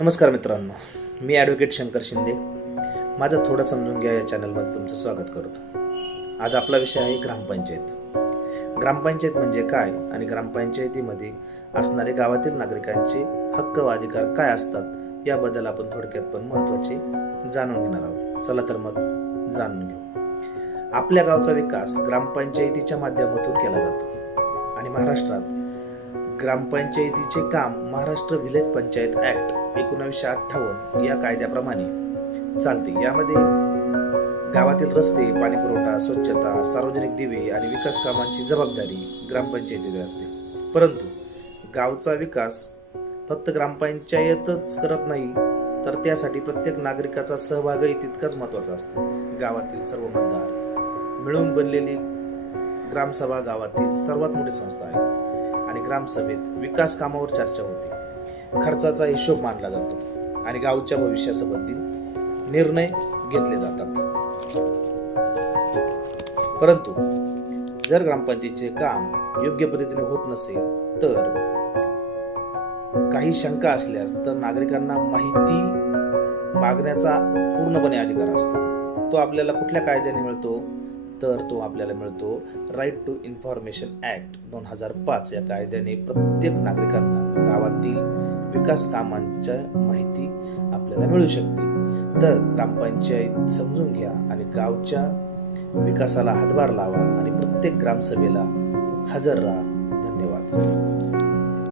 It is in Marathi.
नमस्कार मित्रांनो, मी ॲडव्होकेट शंकर शिंदे. माझं थोडं समजून घ्या या चॅनलमध्ये तुमचं स्वागत करतो. आज आपला विषय आहे ग्रामपंचायत. ग्रामपंचायत म्हणजे काय आणि ग्रामपंचायतीमध्ये असणारे गावातील नागरिकांचे हक्क व अधिकार काय असतात याबद्दल आपण थोडक्यात पण महत्त्वाचे जाणून घेणार आहोत. चला तर मग जाणून घेऊ. आपल्या गावचा विकास ग्रामपंचायतीच्या माध्यमातून केला जातो आणि महाराष्ट्रात ग्रामपंचायतीचे काम महाराष्ट्र विलेज पंचायत ऍक्ट 1958 या कायद्याप्रमाणे चालते. यामध्ये गावातील रस्ते, पाणीपुरवठा, स्वच्छता, सार्वजनिक दिवे आणि विकास कामांची जबाबदारी ग्रामपंचायतीवर असते. परंतु गावचा विकास फक्त ग्रामपंचायतच करत नाही, तर त्यासाठी प्रत्येक नागरिकाचा सहभागही तितकाच महत्त्वाचा असतो. गावातील सर्व मतदार मिळून बनलेली ग्रामसभा गावातील सर्वात मोठी संस्था आहे आणि ग्रामसभेत विकास कामावर चर्चा होते, खर्चाचा हिशोब मांडला जातो आणि गावच्या भविष्यासंबंधी निर्णय घेतले जातात. परंतु जर ग्रामपंचायतीचे काम योग्य पद्धतीने होत नसेल तर काही शंका असल्यास तर नागरिकांना माहिती मागण्याचा पूर्णपणे अधिकार असतो. तो आपल्याला कुठल्या कायद्याने मिळतो? तर तो आपल्याला मिळतो राईट टू इन्फॉर्मेशन ऍक्ट 2005 या कायद्याने प्रत्येक नागरिकांना गावातील विकास कामांच्या माहिती आपल्याला मिळू शकते. तर ग्रामपंचायत समजून घ्या आणि गावच्या विकासाला हातभार लावा आणि प्रत्येक ग्रामसभेला हजर राहा. धन्यवाद.